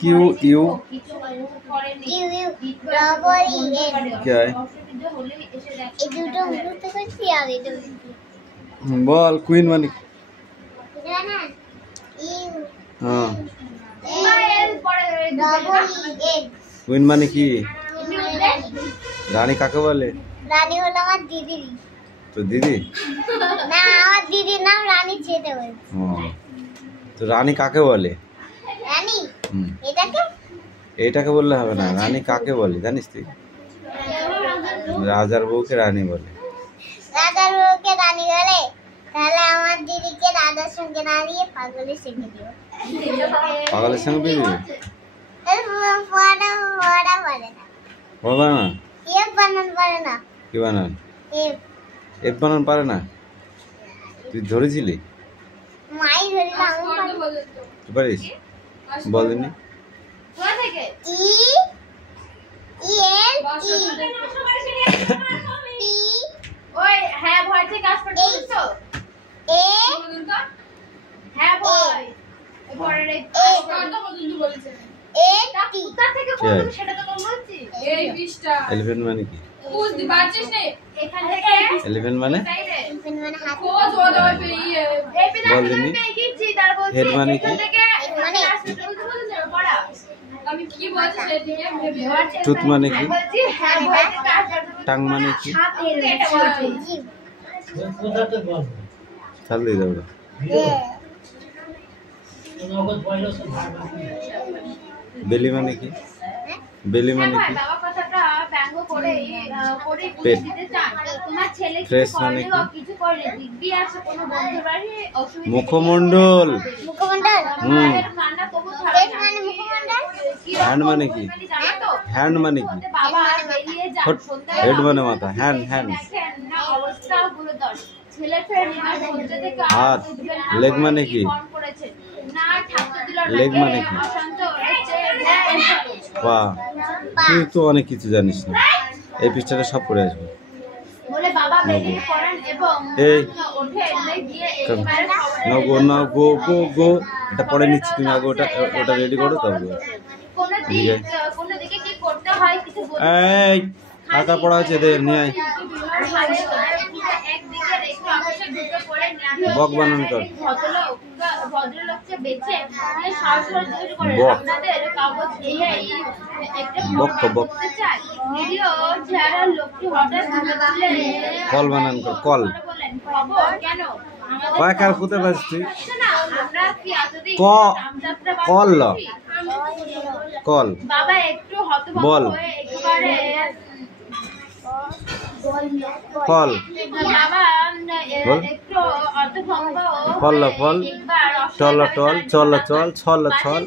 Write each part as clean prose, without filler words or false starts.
Q U क्या है? बोल क्वीन मानी। हाँ क्वीन मानी की रानी काके बोले? रानी হলো আমার দিদি। तो दीदी না আমার দিদির নাম রানী ছেদে বলে। तो रानी काके बोले? রানী এটাকে এটাকে বললে হবে না, রানী কাকে বলে জানিস তুই? রাজার বউকে রানী বলে। রাজার বউকে রানী বলে? তাহলে আমার দিদিকে রাজার সঙ্গে না দিয়ে পাগলের সঙ্গে দিও। পাগলের সঙ্গে বিয়ে দিবি? পড়া পড়া পারে না। পড়বা না? এফ বানান পারে না। কি বানান? এফ এফ বানান পারে না? তুই ধরেছিলি? মাই ধরলাম। তুই পারিস? বল দিনি। ই ই এল ই পি ওই হ্যাঁ ভয় থেকে কাজ করতে তো এ হ্যাঁ ভয় পরের এই কথা পর্যন্ত বলেছে এ টি কোথা থেকে বলবো সেটা তো আমি বলছি। এই 20টা এলিফ্যান্ট মানে কি? বুঝতে পারছিস না এখান থেকে এলিফ্যান্ট মানে? এলিফ্যান্ট মানে হাতি। খোঁজ ওদা পেয়ে এই পিতা বল দিনি। পেয়ে গেছি তার বলছি হেড মানে কি? এখান থেকে মানে আসতে বলতে বলছে পড়া আমি কি বলছি সেদিকে ভেবে টুথ মানে কি? বলছি হ্যাঁ ভয় থেকে কাজ টাং মানে কি? এটা বলছি চাল দিয়ে দাও। বেলি মানে কি? বেলি মানে কি? বাবা কথাটা ব্যঙ্গ করে পেট। দিতে চান তোমার ছেলে ফ্রেশ কিছু মানে করলে কি? কিছু করলে দিব্যি আছে কোনো বন্ধুর বাড়ি অসুবিধা মুখমণ্ডল। মুখমণ্ডল কান্না কবু ফেস মানে মুখমণ্ডল। হ্যান্ড মানে কি? জানো তো হ্যান্ড মানে কি? বাবা বেরিয়ে যান ফুট। হেড মানে মাথা। Hand hand. দেখেন না অবস্থা গুরুতর ছেলে ফের নিমার মধ্যে থেকে হাত। লেগ মানে কি? ফোন করেছে না ঠাকুর দিল লেগ মানে কি? অশান্ত বাহ, তুই তো অনেক কিছু জানিস না। এই পৃষ্ঠাটা সব পড়ে আসবে। বলে বাবা বেরিয়ে পড়েন এবং এই ওঠে গিয়ে এইবারে না গো না গো গো গো, এটা পড়ে নিচ্ছি, তুমি আগে ওটা ওটা রেডি করো তবে। কোন দিকে কি করতে হয় কিছু বলতে এই খাতা পড়া আছে এদের নিয়ে আয়। একদিকে রেখে অফিসে ঢুকে পড়ে বক বানান কর। ভদ্রলোককে বেঁচে সাহস করে জিজ্ঞেস করে বক। আপনাদের কাগজ দিয়ে একটা বক তো বক। করতে চাই ভিডিও যারা লোকটি হঠাৎ ঢুকে কল বানান কর। কল বলেন খবর কেন কয় কার কোথায় পাচ্ছিস তুই? না আমরা কি এতদিন ক আমযাত্রা কল ল কল বাবা একটু হতভম্ব বল। হয়ে একেবারে ফল বাবা বল। একটু হতভম্ব ফল ল ফল, টল টল, চল চল, ছল ছল।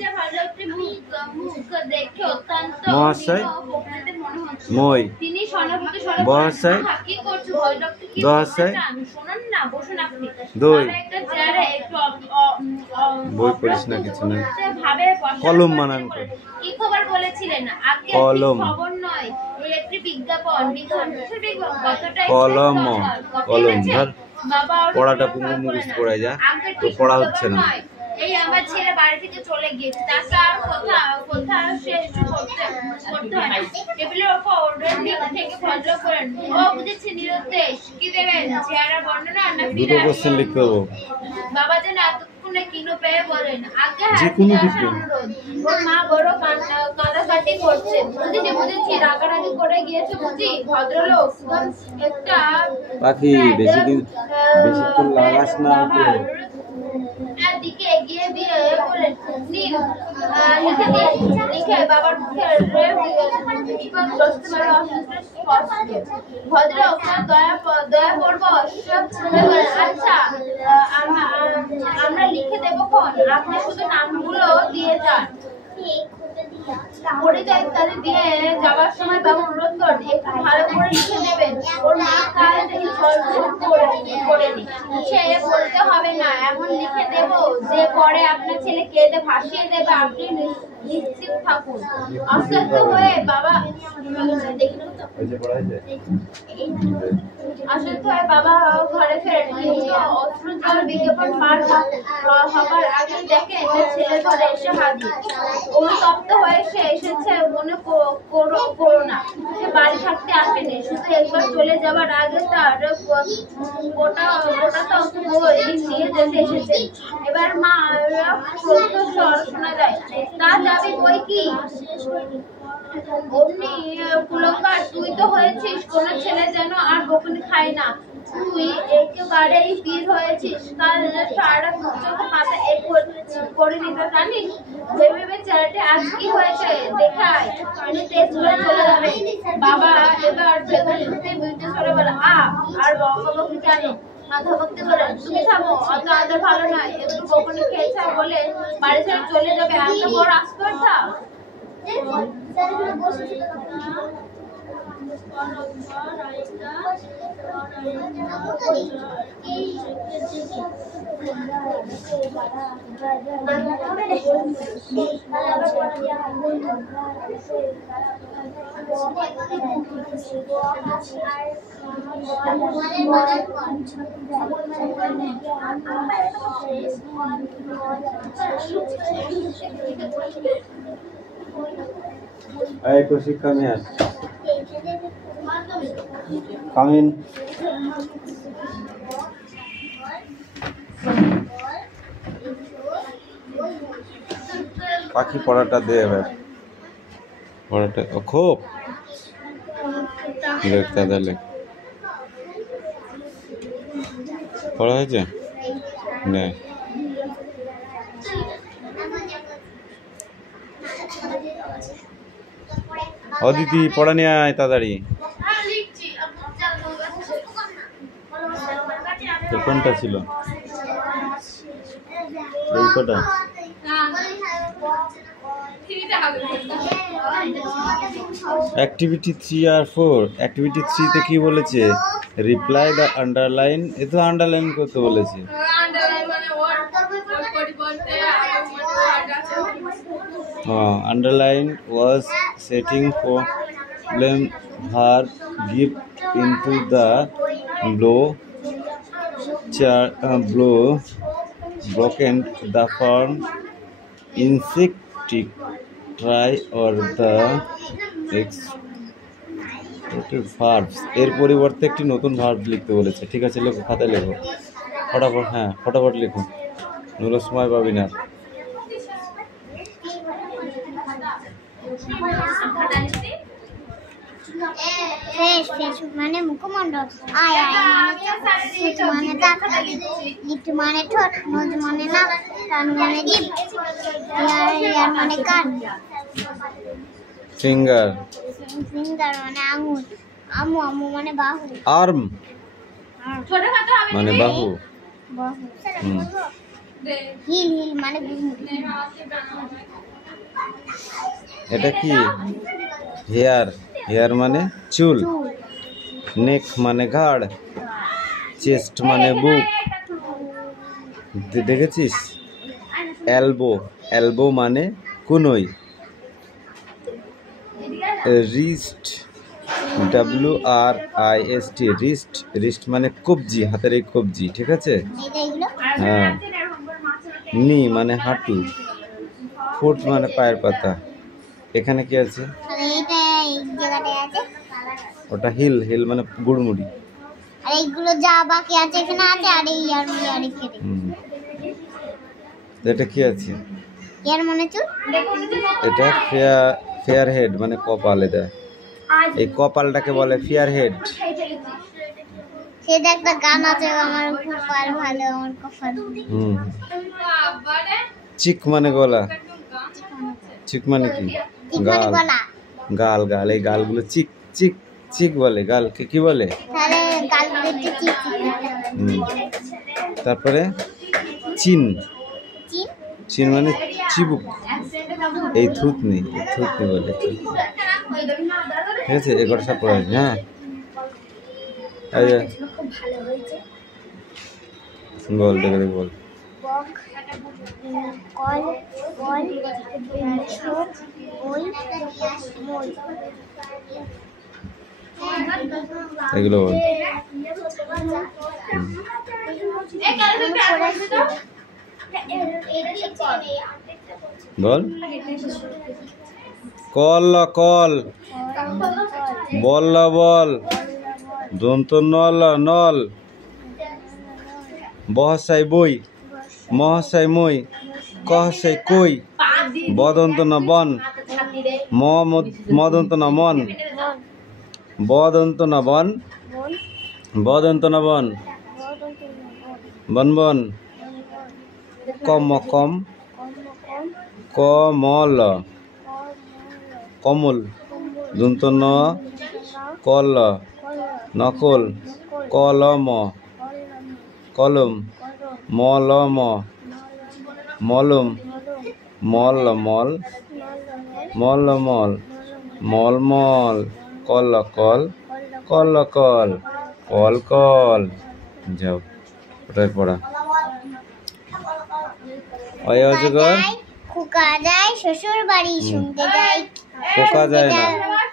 দেখে অত্যন্ত মহাশয় প্রকৃতির মনে হচ্ছে মই তিনি সহানুভূতি মহাশয় কি করছো ভদ্রলোকটি কি মহাশয় শোনান না বসুন আপনি দই বাবা একটা চেয়ারে একটু বই পড়িস না কিছু না। ভাবে কলম বানান কর। কি খবর বলেছিলেন আগে কলম। খবর নয় এই একটি বিজ্ঞাপন কথাটাই কলম কলম ধর। বাবা পড়াটা পুরো মুখস্থ পড়ে যা, তো পড়া হচ্ছে না। এই আমার ছেলে বাড়ি থেকে চলে গিয়েছে তাছাড়া কথা শেষ করতে হয় না। টেবিলের ওপর দিক থেকে ভদ্র করেন ও বুঝেছি নিরুদ্দেশ কি দেবেন চেহারা বর্ণনা না দুটো কোশ্চেন লিখতে হবে। বাবা যেন এতক্ষণে কিনো পেয়ে বলেন আগে যে কোনো কিছু। ওর মা বড় কাঁদাকাটি করছে বুঝেছি রাগারাগি করে গিয়েছে বুঝি ভদ্রলোক একটা পাখি বেশিক্ষণ লাগাস না তো। দিকে এগিয়ে দিয়ে বলেন লিখে বাবার মুখে বিপদগ্রস্ত মানে অসুস্থ স্পষ্ট ভদ্রলোক দয়া করব আচ্ছা আমরা লিখে দেবো কোন আপনি শুধু নামগুলো দিয়ে যান পরিচয় ইত্যাদি দিয়ে যাবার সময় বাবু অনুরোধ করেন একটু ভালো করে লিখে দেবেন ওর মা কাল থেকে করেনি সে বলতে হবে না এমন লিখে দেব যে পরে আপনার ছেলে কেঁদে ভাসিয়ে দেবে আপনি নিশ্চিত থাকুন অসুস্থ হয়ে বাবা দেখুন তো অসুস্থ হয়ে বাবা ঘরে ফেরেন কিন্তু অশ্রু জল বিজ্ঞাপন পার হবার আগে দেখে ছেলে ঘরে এসে হাজির অনুতপ্ত হয়ে সে এসেছে মনে করো না সে বাড়ি থাকতে আসেনি শুধু একবার চলে যাবার আগে তার গোটাটা বই নিয়ে যেতে এসেছে এবার মা স্বর শোনা যায় তা যাবে বই কি অমনি কুলঙ্গার তুই তো হয়েছিস কোনো ছেলে যেন আর বকুনি খায় না তুই একেবারেই স্থির হয়েছিস কাল সারা চোখে মাথা এক করে নিতে জানিস ভেবে ছেলেটি আজ কি হয়েছে দেখায় তিনি তেজ করে চলে যাবে বাবা এবার ভেতরে ঢুকে বুঝতে চলে বলে আর বকাবকি কেন মাথা ভক্তি বলেন তুমি থামো অত আদর ভালো নয় একটু বকুনি খেয়েছে বলে বাড়ি ছেড়ে চলে যাবে এত বড় আস্পর্ধা Hey, Kushi, come here. Come in. পাখি পড়াটা দে এবার পড়াটা খুব দেখতে তাহলে পড়া হয়েছে না অদিতি পড়া নিয়ে আয় তাড়াতাড়ি কোনটা ছিল এই কটা অ্যাক্টিভিটি 3 আর 4 অ্যাক্টিভিটি 3 তে কি বলেছে রিপ্লাই দ্য আন্ডারলাইন এ তো আন্ডারলাইন করতে বলেছে আন্ডারলাইন ওয়াজ সেটিং প্রবলেম ভার give into the broken the form insectic try or the verbs এর পরিবর্তে একটি নতুন ভার্ব লিখতে বলেছে ঠিক আছে লেখো খাতায় লেখো ফটাফট হ্যাঁ ফটাফট লেখো নইলে সময় পাবি না ফেস মানে মুখমণ্ডল আয় মানে দাঁত লিপ মানে ঠোঁট নোজ মানে নাক কান মানে জিভ ইয়ার মানে কান ফিঙ্গার মানে আঙুল আমু মানে বাহু আর্ম মানে বাহু হিল মানে এটা কি হেয়ার মানে চুল নেক মানে ঘাড় চেস্ট মানে বুক দেখেছিস এলবো মানে কুনই রিস্ট WRIST রিস্ট মানে কবজি হাতের এই কবজি ঠিক আছে হ্যাঁ নি মানে হাঁটু ফুট মানে পায়ের পাতা এখানে কি আছে ওটা হিল মানে গুড়মুড়ি আর এইগুলো যা বাকি আছে এখানে আছে আর এই ইয়ার এখানে এটা কি আছে ইয়ার মানে চুল এটা ফেয়ার হেড মানে কপাল এটা এই কপালটাকে বলে ফেয়ার হেড সেটা একটা গান আছে আমার কপাল ভালো আমার কপাল চিক মানে গলা চিক মানে কি গাল গাল গাল, এই গালগুলো চিক চিক চিক বলে, গালকে কি বলে? তাহলে গালগুলো একটু চিক হুম। তারপরে চিন, চিন চিন মানে চিবুক, এই থুতনি, এই থুতনি বলে, থুতনি। ঠিক আছে, এগুলো সব পড়া হয়েছে। হ্যাঁ, এই যে খুব ভালো হয়েছে। বল, দেখে দেখে বল। বক, কল, বল, ছোপ, ওই, মই। এগুলো বল। বল। কল কল, বল বল, দন্ত নল নল, বহসাই বই, মহাশয় মই, কহসাই কই, বদন্ত না বন, মদন্ত না মন, বদন্ত না বন, বদন্ত না বন, বন বন, কম কম, কমল, কমল, দন্ত ন কল, নকল, কলম, কলম, মলম, মলম, মল মল, মলমল, মলমল, কল কল, কল কল, কল কল। যাও, ওটাই পড়া। অজগর, খোকা যায় শ্বশুর বাড়ি শুনতে যাই। খোকা যায় না,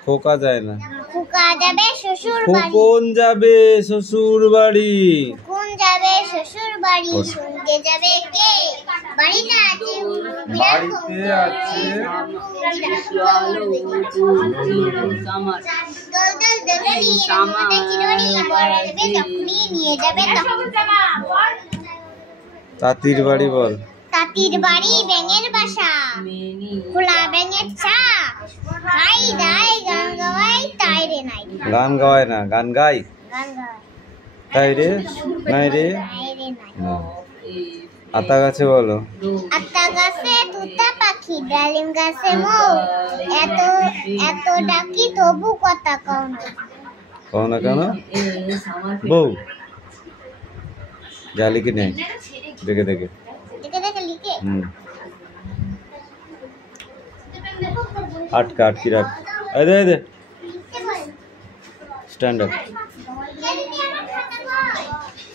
খোকা যায় না, খোকা যাবে শ্বশুর বাড়ি। খোকন যাবে শ্বশুর বাড়ি। কোন যাবে শ্বশুর বাড়ি শুনতে যাবে কে? বাড়িতে আছে বাড়িতে আছে নিয়ে যাবে তখন। তাঁতির বাড়ি বল। তাঁতির বাড়ি ব্যাঙের বাসা, খোলা ব্যাঙের ছা, খাই দাই গান গাওয়াই তাই রে নাই। গান গাওয়ায় না, গান গাই গান গাওয়াই তাই রে নাই রে। তাই রে নাই। না। আতা গাছে বলো। আতা গাছে তুতা পাখি, ডালিম গাছে মৌ, এত এত ডাকি তবু কথা কও না। কও না কেন? বউ যা লিখে নেই, দেখে দেখে। দেখে দেখে লিখে। আটকা, আটকি রাখ। এই দে, এই দে, stand up,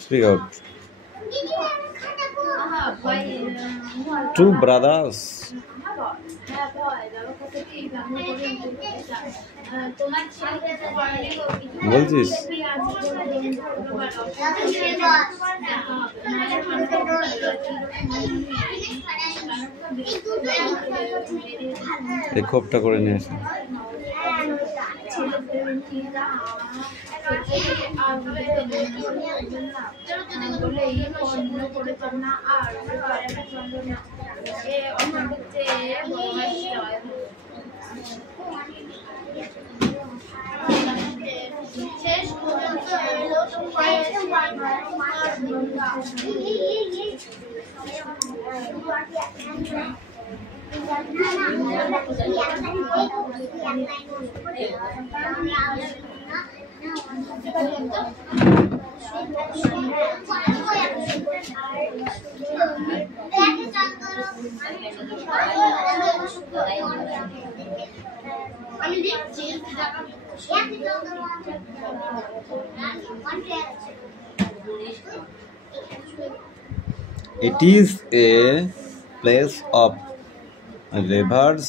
speak out. Two brothers. বলছিস? এই খোপটা করে নিয়ে আসো। It is a place of rivers,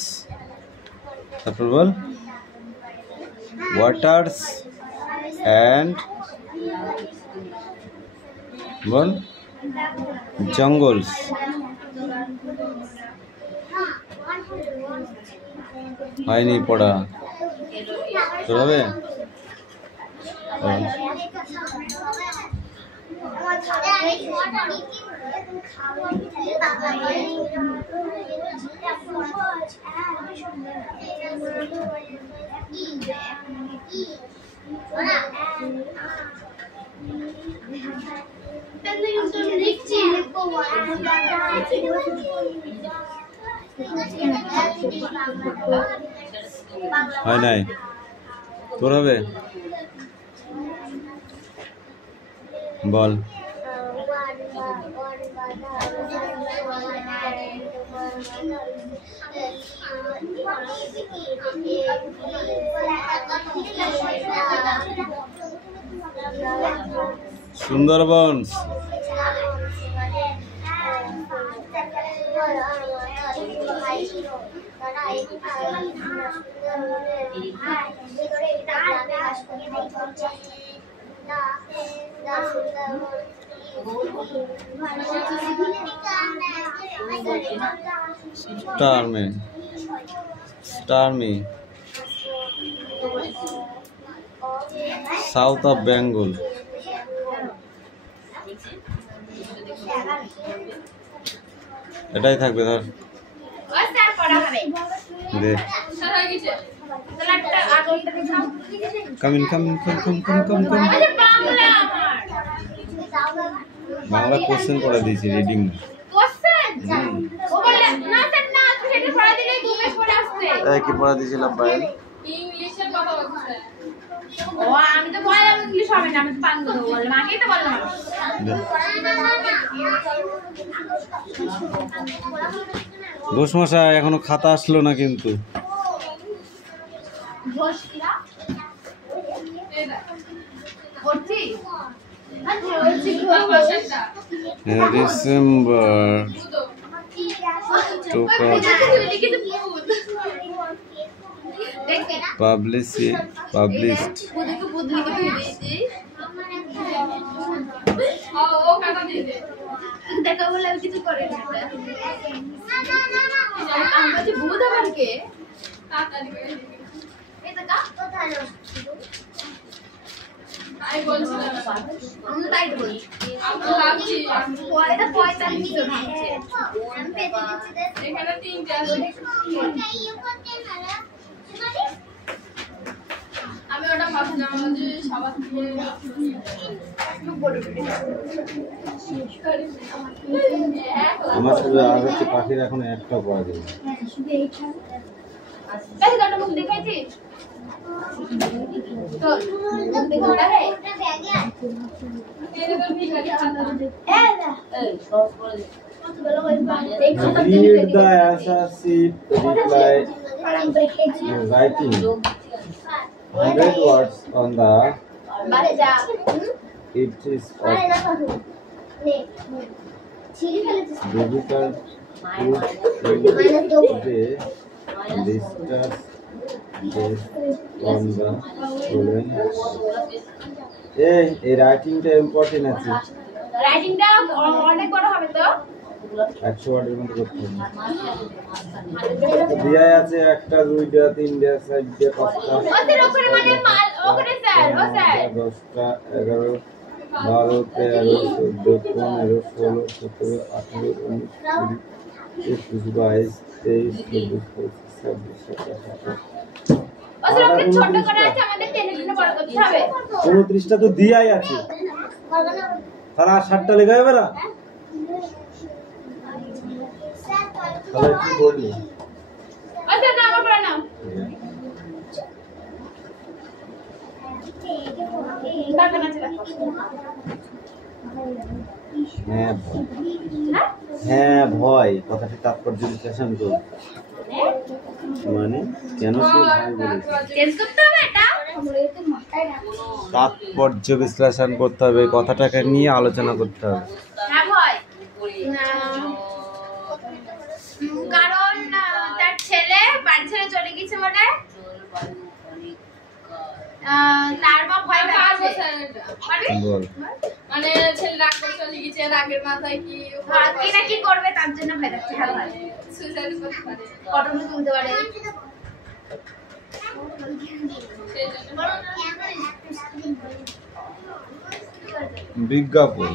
waters and jungles. হয়নি পড়া তোর হবে? হয় নাই তোর হবে বল সুন্দরবন स्टार में साउथ ऑफ बेंगल এটাই থাকবে ধর ওই স্যার পড়া হবে দে স্যার হয়ে গেছে তাহলে একটা আগলটা দেখাও কাম আরে বাংলা আমার বাংলা কোশ্চেন করে দিয়েছি রিডিং কোশ্চেন ও বলে না স্যার না তুমি এটা পড়া দিলে 2 পেজ পড়ে আসছে এই কি পড়া দিয়েছিলাম ভাই ইংলিশের কথা বলছে ও আমি তো বললাম ইংলিশ হবে না আমি তো বাংলা বললাম আগেই তো বললাম ঘোষ মশাই এখনো খাতা আসলো না কিন্তু ঘোষকিরা করছি আচ্ছা ওই ভাষাটা ডিসেম্বর to published দেখা বলে আমি কিছু করি না আমরা যে বুধ আবার কে এটা কা কোথায় আই বলছিলাম আমি তাই বলি আমি ভাবছি এটা 45 জন ভাবছে আমি পেতে দিচ্ছি এখানে 3 আছে আমি ওটা ভাবছিলাম যে সবার থেকে আমার শুধু আজ হচ্ছে পাখির এখন একটা পড়া যাবে তাই তো মুখ দেখাইছি তো দেখো রে এটা তো ঠিক আছে এই সব করে read the answer sheet reply writing 100 words on the বারে যা it is of difficult to the listeners based on the following এই রাইটিংটা ইম্পর্টেন্ট আছে রাইটিংটা অনেক বড় হবে তো 100 ওয়ার্ডের মধ্যে করতে হবে দিয়া আছে 1 টা 2 টা 3 টা 4 টা 5 টা ওদের উপরে মানে মাল ওখানে স্যার ও স্যার 10 টা 11 12 13 14 15 16 17 18 19 20 21 ওদের উপরে ছোট করে আছে আমাদের টেনে টেনে বড় করতে হবে 29 টা তো দিয়াই আছে তারা 60 টা লেখা যাবে না তাহলে কি করলি ওদের নাম পড়া নাও কাকা না চলা হ্যাঁ ভয় কথাটি তাৎপর্য বিশ্লেষণ করো মানে কেন সে ভয় বলেছে চেঞ্জ করতে হবে এটা তাৎপর্য বিশ্লেষণ করতে হবে কথাটাকে নিয়ে আলোচনা করতে হবে হ্যাঁ ভয় কারণ তার ছেলে বাড়ি ছেড়ে চলে গেছে বলে তার মা ভয় পাচ্ছে বল মানে ছেলে রাগ করে চলে গেছে রাগের মাথায় কি না কি করবে তার জন্য ভয় পাচ্ছে হ্যাঁ ভাই সুইসাইড করতে পারে কটন তুলতে পারে বিজ্ঞাপন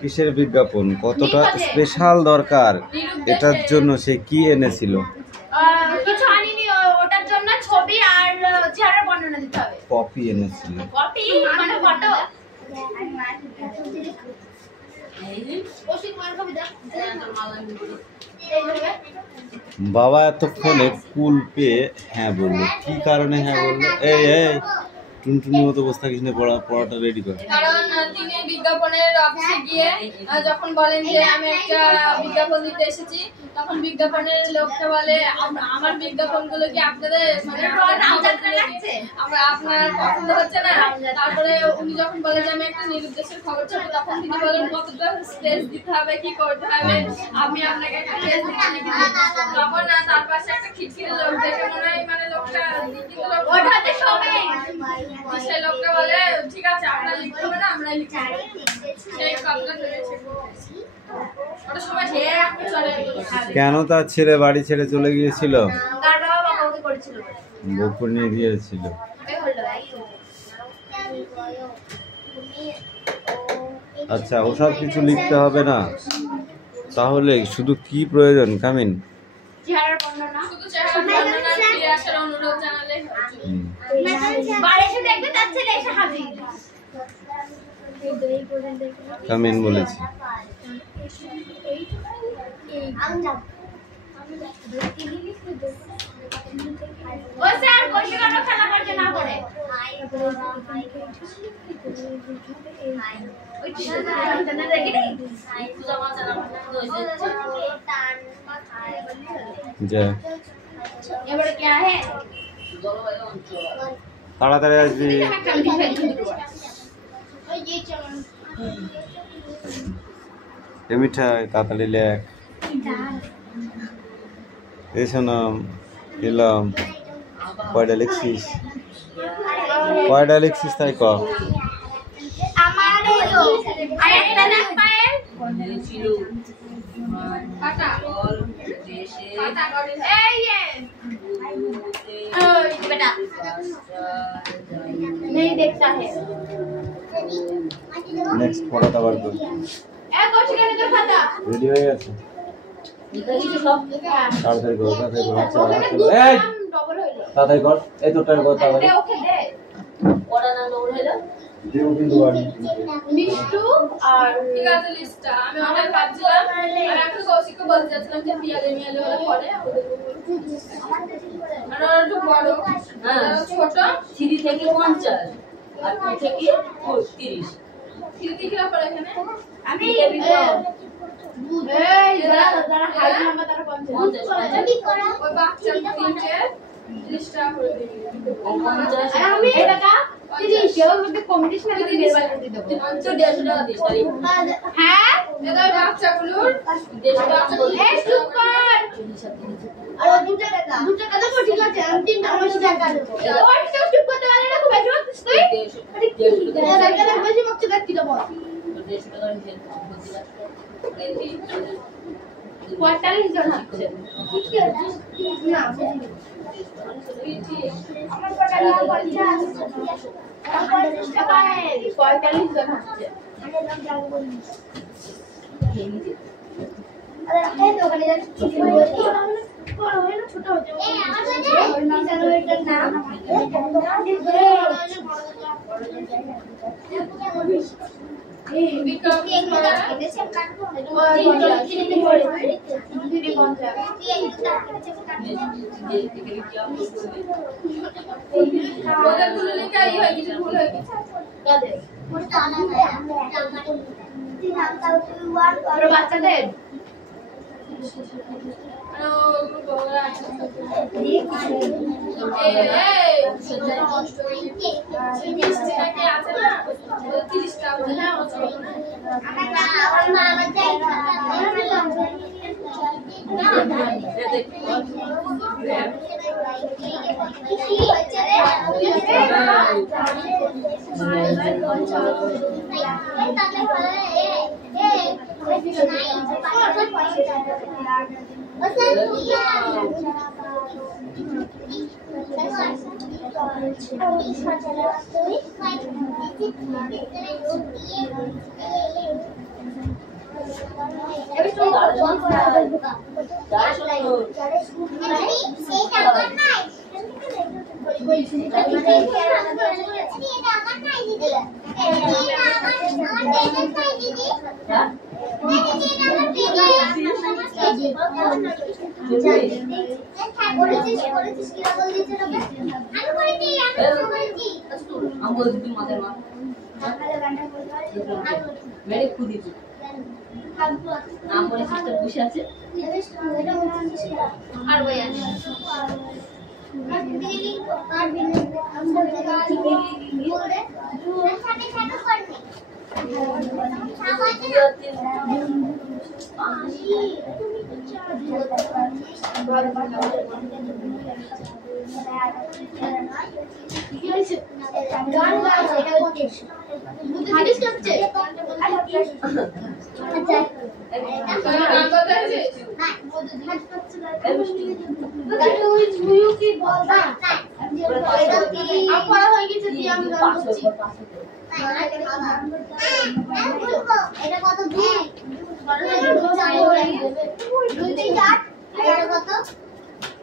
কিসের বিজ্ঞাপন কতটা স্পেশাল দরকার এটার জন্য সে কি এনেছিল কিছু আনিনি ওটার জন্য ছবি আর চেহারা বর্ণনা দিতে হবে কপি এনেছিল কপি মানে ফটো ওষুধ মার কবি দাও এই বাবা এতক্ষণে কুল পেয়ে হ্যাঁ বললো, কি কারণে হ্যাঁ বললো? এই এই টুনটুনির মতো বসে থাকিস না, পড়াটা রেডি কর। কারণ তিনি বিজ্ঞাপনের অফিসে গিয়ে যখন বলেন যে আমি একটা বিজ্ঞাপন দিতে এসেছি, তখন বিজ্ঞাপনের লোকটা বলে আমার বিজ্ঞাপনগুলো কি আপনাদের মানে আপনার পছন্দ হচ্ছে না। তারপরে উনি যখন বলে যে আমি একটা নিরুদ্দেশের খবর ছাপবো, তখন তিনি বলেন কতটা স্পেস দিতে হবে, কি করতে হবে, আমি আপনাকে একটা স্পেস দিচ্ছি। তখন তার পাশে একটা খিটখিটে লোক দেখে মনে হয় মানে লোকটা ওঠাতে সবে সেই লোকটা বলে ঠিক আছে আপনারা লিখতে হবে না, আমরা লিখে সেই কাজটা করেছে। ওটা সময় সে চলে কেন তার ছেলে বাড়ি ছেড়ে চলে গিয়েছিল? তার বাবা বকাবকি করেছিল, বকুর নিয়ে দিয়েছিল। আচ্ছা, ওসব কিছু লিখতে হবে না, তাহলে শুধু কি প্রয়োজন কামিন? চেহারার বর্ণনা, শুধু চেহারার বর্ণনা দিয়ে আসার অনুরোধ জানালে বাড়ি এসে দেখবে তার ছেলে এসে হাজির। কামিন বলেছে। ও স্যার কইছে কেন খেলা করতে না করে? ওই জানা দেখি নি পূজা মাছ না যা এবারে কি আছে? তাড়াতাড়ি আসবি। এ মিঠাই তাড়াতাড়ি লেখ। এই শোনাম এলাম, কয়টা লিখছিস? কয়টা লিখছিস তাই ক। আমার হলো আরেকটা নাম পায় ছিল পাতা পাতা করে এই ओए बेटा नहीं देखता है। নেক্সট পড়াটা বার কর। এ কোশি কেন তোর খাতা রেডি হয়ে গেছে? লিখেছি সব তাড়াতাড়ি কর, তাড়াতাড়ি কর। আচ্ছা এই ডবল হইলো, তাড়াতাড়ি কর, এই তোরটা কর তাড়াতাড়ি। দে ওকে দে ওটা না ডবল হইলো দেও কিন্তু বাড়ি মিষ্টু আর ঠিক আছে লিস্টটা আমি অর্ডার পাচ্ছিলাম আর এখন কৌশিককে বলতে যাচ্ছিলাম যে পিয়ালে মিয়ালে ওরা পড়ে আর ওরা একটু বড় আর ছোট 3 থেকে 50 আর 2 থেকে 30 কিরা পড়ে এখানে আমি এই যারা হাই নাম্বার তারা 50 কি করা ওই বাচ্চা তিনটে লিস্টটা করে দিই 50 আমি এটা 30 এর মধ্যে কম্পিটিশন এর বের করে দিতে দেব তো 150 টাকা দিস তাই হ্যাঁ এটা বাচ্চাগুলোর 150 টাকা এই চুপ কর আর 2 টাকা তো ঠিক আছে আমি 3 টাকা বেশি টাকা দেব ওই কেউ চুপ করতে পারে না খুব বেশি হচ্ছিস তুই টাকা বেশি মত কি দেব 150 টাকা নিচে কোয়ার্টারে হিসাব হচ্ছে না আমার টাকা নিয়ে 50 টাকা কোয়ার্টারে হিসাব হচ্ছে আরে এই দোকানে যাচ্ছি বড় হয় না ছোট হচ্ছে এই আমাদের এটার নাম বাচ্চাদের মেরে খুদি নাম বলে সিস্টার বসে আছে আর বই আছে গান গান এটা হচ্ছে হাদিস কাপছে আচ্ছা গান কথা আছে আপনারা হয়ে গেছে দিয়ে আমি গান করছি এটা কত দুই দুই তিন চার এটা কত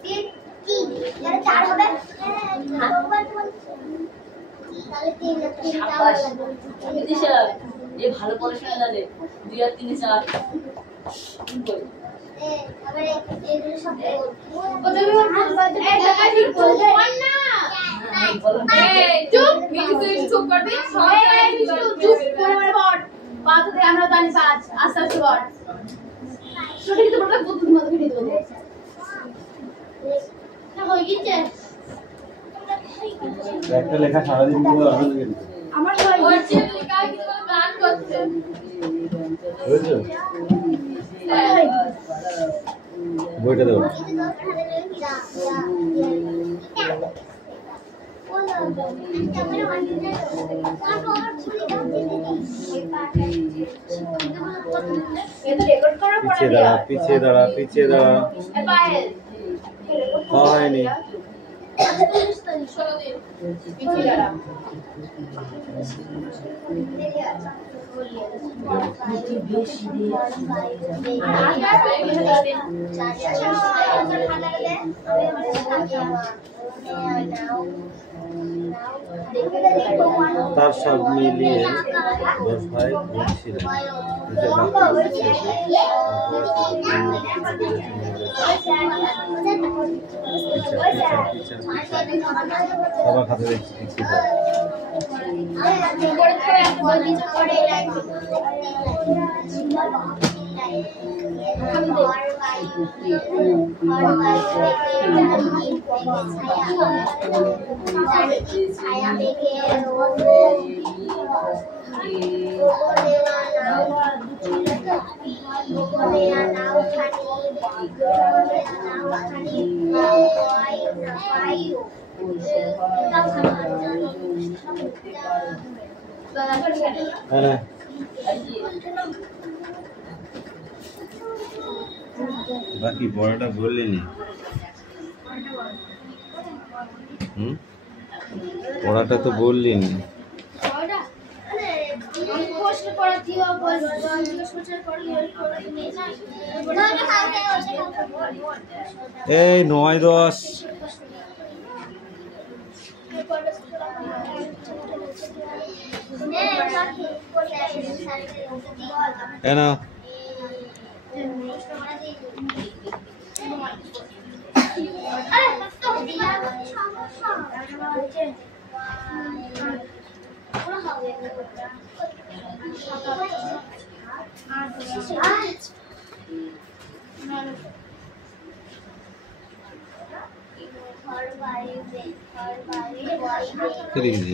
তিন তিন এটা চার হবে তাহলে তিন দিশা এ ভালো পড়াশোনা জানে 2 আর 3 4 আবার এগুলো সব প্রথমে এই টাকা ঠিক বল না এই চুপ মিঠু চুপ করবি এই মিঠু চুপ করে পড় পাঁচ থেকে আমরা জানি পাঁচ আস্তে আস্তে পড় সঠিক তো বলতে বুদ্ধি মত ভিডিও দেব না হয়ে গেছে একটা লেখা সারাদিন পুরো আনন্দ গেল আমার হচ্ছে লেখা কিছু গান করছে বুঝছো বইটা দাও এটা রেকর্ড করার পরে পিছিয়ে দাঁড়া এ পায়েল হয়নি পিছিয়ে দাঁড়া তার সব মিলিয়ে 10 ভাই বোন ছিলেন সবার হাতে দেখছি ছায়া দেখে হ্যাঁ বাকি বড়টা বললি নি পড়াটা তো বললি নি এই 9-10 না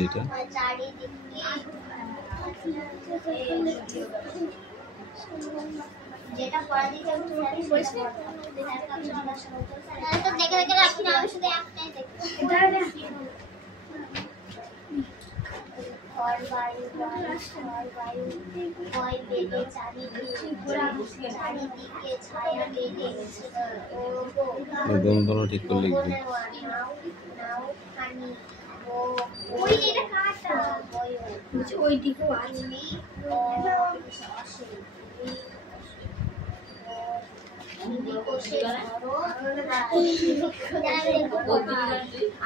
এটা যেটা পড়া দিতে আমি তো দেখে দেখে রাখি না আমি শুধু একটাই দেখি দোনো ঠিক করে লিখবি ওই দিকেও আছে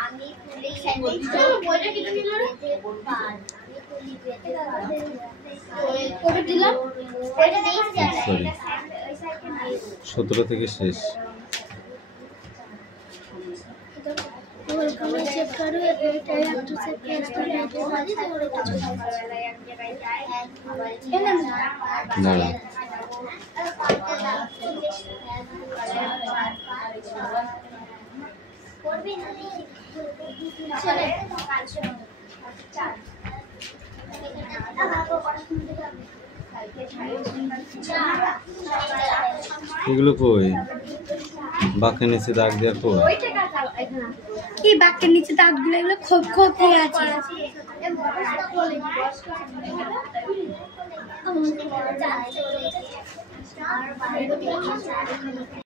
আমি পুলিশ স্যান্ডউইচ বইটা কি তুমি ধরো ওটা দিলাম ওটা দেই সরি 17 থেকে শেষ ওয়েলকাম চেক করো এটা একটু চেক করে এটা আছে আর এটা দাঁড়া করবি না চলে এগুলো কই বাঁকের নিচে দাগ দেওয়া কই কি বাক্যের নিচে দাগগুলো এগুলো খুব খুব হয়ে আছে